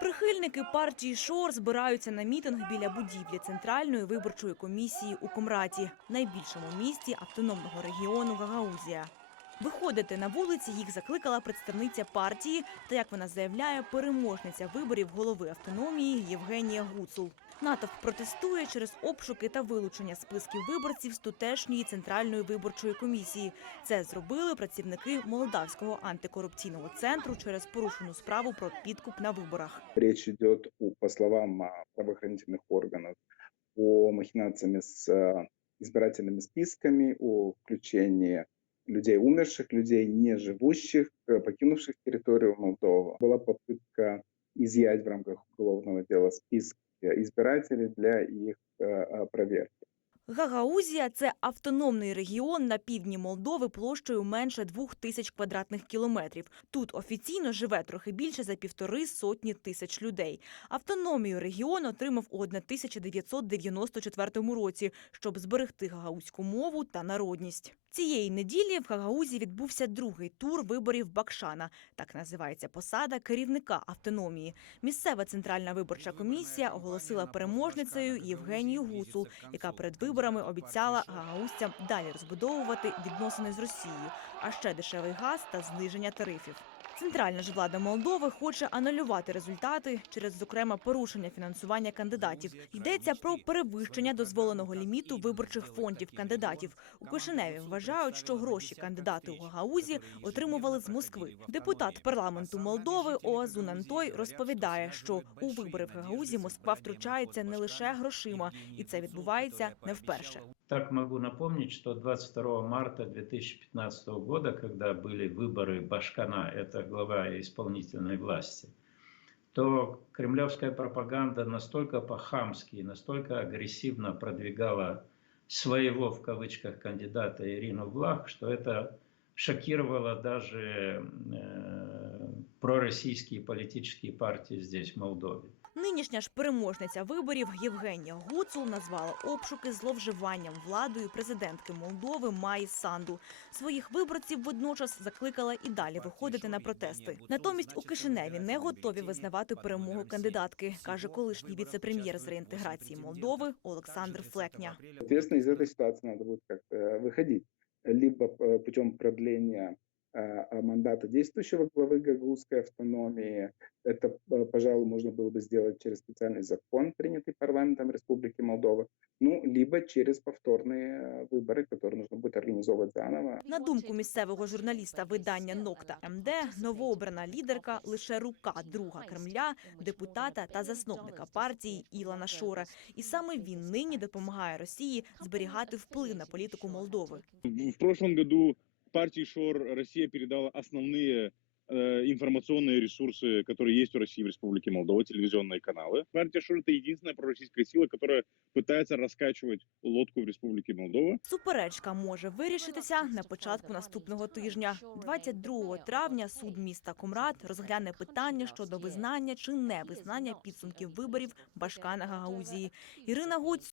Прихильники партії Шор збираються на мітинг біля будівлі Центральної виборчої комісії у Комраті, найбільшому місті автономного регіону Гагаузія. Виходити на вулиці їх закликала представниця партії та, як вона заявляє, переможниця виборів голови автономії Євгенія Гуцул. Натовп протестує через обшуки та вилучення списків виборців з тутешньої центральної виборчої комісії. Це зробили працівники Молдавського антикорупційного центру через порушену справу про підкуп на виборах. Идет, о, по словам а, правоохранительных органов, о махинациями с а, избирательными списками, о включении людей умерших, людей не живущих, э, покинувших территорию Молдовы. Была попытка изъять в рамках уголовного дела списки избирателей для их э, э, проверки. Гагаузія це автономний регіон на півдні Молдови площею менше двох тисяч квадратних кілометрів. Тут офіційно живе трохи більше за півтори сотні тисяч людей. Автономію регіон отримав у 1994 році, щоб зберегти гагаузьку мову та народність. Цієї неділі в Гагаузі відбувся другий тур виборів Бакшана. Так називається посада керівника автономії. Місцева центральна виборча комісія оголосила переможницею Євгенію Гуцул, яка перед виборами обіцяла гагаузцям далі розбудовувати відносини з Росією, а ще дешевий газ та зниження тарифів. Центральна ж влада Молдови хоче анулювати результати через, зокрема, порушення фінансування кандидатів. Йдеться про перевищення дозволеного ліміту виборчих фондів кандидатів. У Кишиневі вважають, що гроші кандидати у Гагаузі отримували з Москви. Депутат парламенту Молдови Оазун Антой розповідає, що у вибори в Гагаузі Москва втручається не лише грошима, і це відбувається не вперше. Так могу напомнить, что 22 марта 2015 года, когда были выборы Башкана, это глава исполнительной власти, то кремлевская пропаганда настолько по-хамски и настолько агрессивно продвигала своего, в кавычках, кандидата Ирину Влах, что это шокировало даже э, пророссийские политические партии здесь, в Молдове. Нинішня ж переможниця виборів Євгенія Гуцул назвала обшуки зловживанням владою президентки Молдови Маї Санду. Своїх виборців водночас закликала і далі виходити на протести. Натомість у Кишиневі не готові визнавати перемогу кандидатки, каже колишній віце-прем'єр з реінтеграції Молдови Олександр Флекня. Соответственно, из этой ситуации надо будет как-то выходить. Либо э, путем продления э, мандата действующего главы Гагаузской автономии. Это, э, пожалуй, можно было бы сделать через специальный закон, принятый парламентом Республики Молдова. Ну, либо через повторные э, выборы, которые нужно будет организовывать заново. На думку місцевого журналіста видання Нокта МД, новообрана лідерка лише рука друга Кремля, депутата та засновника партії Ілана Шора. І саме він нині допомагає Росії зберігати вплив на політику Молдови. В в прошлом году партии ШОР Россия передала основные э, информационные ресурсы, которые есть у России в Республике Молдова, телевизионные каналы. Партия ШОР это единственная пророссийская сила, которая пытается раскачивать лодку в Республике Молдова. Суперечка може вирішитися на початку наступного тижня. 22 травня суд міста Комрат розгляне питання щодо визнання чи не визнання підсумків виборів Башкана Гагаузії. Ірина Гуць,